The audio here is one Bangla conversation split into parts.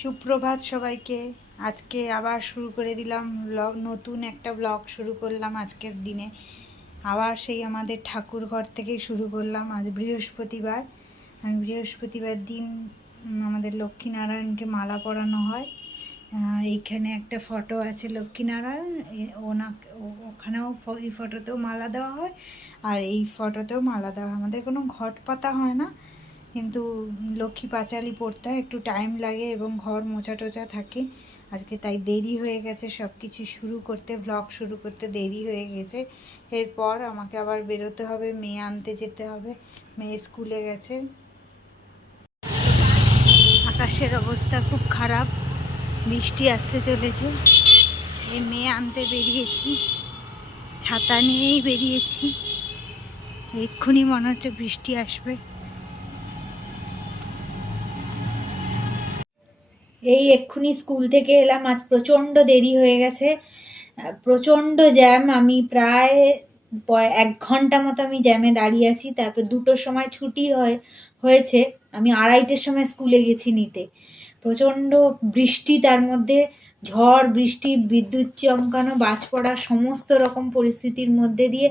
সুপ্রভাত সবাইকে। আজকে আবার শুরু করে দিলাম ব্লগ, নতুন একটা ব্লগ শুরু করলাম আজকের দিনে। আবার সেই আমাদের ঠাকুর ঘর থেকেই শুরু করলাম। আজ বৃহস্পতিবার, বৃহস্পতিবার দিন আমাদের লক্ষ্মীনারায়ণকে মালা পরানো হয়। এইখানে একটা ফটো আছে লক্ষ্মীনারায়ণ, ওখানেও এই ফটোতেও মালা দেওয়া হয়, আর এই ফটোতেও মালা দেওয়া হয়। আমাদের কোনো ঘট পাতা হয় না, কিন্তু লক্ষ্মী পাঁচালি পড়তে হয়, একটু টাইম লাগে এবং ঘর মোছা টোচা থাকে। আজকে তাই দেরি হয়ে গেছে, সব কিছু শুরু করতে, ব্লগ শুরু করতে দেরি হয়ে গেছে। এরপর আমাকে আবার বেরোতে হবে, মেয়ে আনতে যেতে হবে, মেয়ে স্কুলে গেছে। আকাশের অবস্থা খুব খারাপ, বৃষ্টি আসতে চলেছে। এই মেয়ে আনতে বেরিয়েছি, ছাতা নিয়েই বেরিয়েছি, এক্ষুনি মনে হচ্ছে বৃষ্টি আসবে। এই এক্ষুনি স্কুল থেকে এলাম, আজ প্রচণ্ড দেরি হয়ে গেছে, প্রচণ্ড জ্যাম। আমি প্রায় 1 ঘন্টা মতো আমি জ্যামে দাঁড়িয়ে আছি। তারপর 2টোর সময় ছুটি হয়েছে, আমি 2:30-এর সময় স্কুলে গেছি নিতে। প্রচণ্ড বৃষ্টি, তার মধ্যে ঝড় বৃষ্টি, বিদ্যুৎ চমকানো, বাজ পড়া, সমস্ত রকম পরিস্থিতির মধ্যে দিয়ে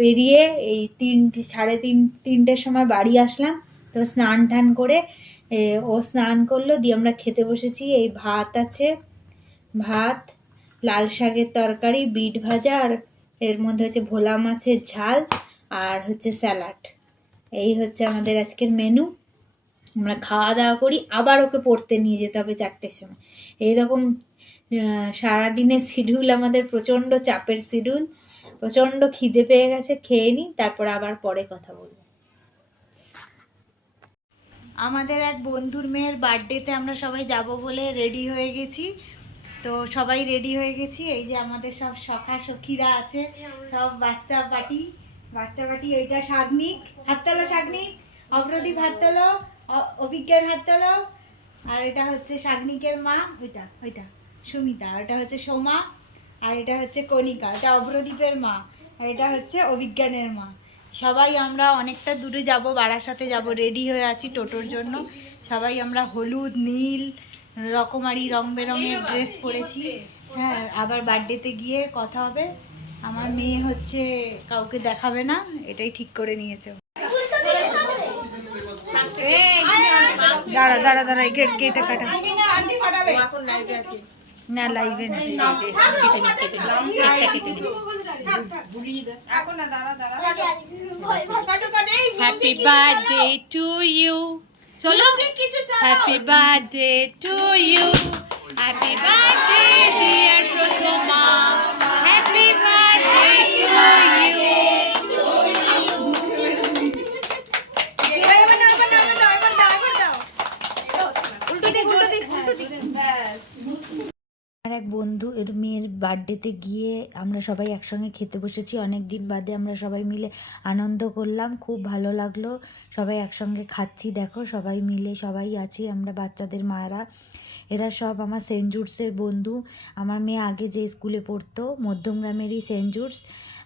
পেরিয়ে এই 3-3:30-3টের সময় বাড়ি আসলাম। তো স্নান টান করে ও স্নান করলো, দিয়ে আমরা খেতে বসেছি। এই ভাত আছে, ভাত, লাল শাকের তরকারি, বিট ভাজা, আর এর মধ্যে হচ্ছে ভোলা মাছের ঝাল, আর হচ্ছে স্যালাড। এই হচ্ছে আমাদের আজকের মেনু। আমরা খাওয়া দাওয়া করি, আবার ওকে পড়তে নিয়ে যেতে হবে 4টের সময়। এইরকম সারাদিনের শিডিউল আমাদের, প্রচণ্ড চাপের শিডিউল। প্রচণ্ড খিদে পেয়ে গেছে, খেয়ে নিই, তারপর আবার পরে কথা বলবো। আমাদের এক বন্ধুর মেয়ের বার্থডেতে আমরা সবাই যাব বলে রেডি হয়ে গেছি। তো সবাই রেডি হয়ে গেছি। এই যে আমাদের সব সখা সখীরা আছে, সব বাচ্চা পাটি। ওইটা শাগনিক, হাত তোলো শাগনিক, অগ্রদীপ হাত তোলো, অভিজ্ঞান হাত তোলো। আর এটা হচ্ছে শাগনিকের মা, ওইটা সুমিতা, ওটা হচ্ছে সোমা, আর এটা হচ্ছে কণিকা, এটা অগ্রদীপের মা, আর এটা হচ্ছে অভিজ্ঞানের মা। সবাই আমরা অনেকটা দূরে যাব, বারাসাতে যাব, রেডি হয়ে আছি টোটোর জন্য। সবাই আমরা হলুদ, নীল, রকমারি রং বেরঙের ড্রেস পরেছি। হ্যাঁ, আবার বার্থডেতে গিয়ে কথা হবে। আমার মেয়ে হচ্ছে কাউকে দেখাবে না, এটাই ঠিক করে নিয়েছে। দাঁড়া দাঁড়া দাঁড়া, গেটে কাটা না, লাইভে না। হ্যাপি বার্থডে টু ইউ, চলো happy birthday to you, happy birthday dear Prothoma, happy birthday to you. আর এক বন্ধু এর মেয়ের বার্থডেতে গিয়ে আমরা সবাই একসঙ্গে খেতে বসেছি। অনেক দিন বাদে আমরা সবাই মিলে আনন্দ করলাম, খুব ভালো লাগলো। সবাই একসঙ্গে খাচ্ছি, দেখো সবাই মিলে সবাই আছি আমরা, বাচ্চাদের মায়েরা। এরা সব আমার সেন্ট জুটসের বন্ধু। আমার মেয়ে আগে যে স্কুলে পড়তো, মধ্যমগ্রামেরই সেন্ট জুটস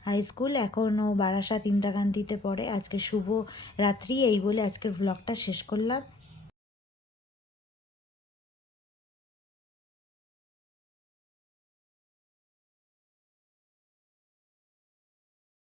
হাই স্কুল, এখন ও বারাসাত ইন্দিরা গান্ধীতে পড়ে। আজকে শুভ রাত্রি, এই বলে আজকের ব্লগটা শেষ করলাম।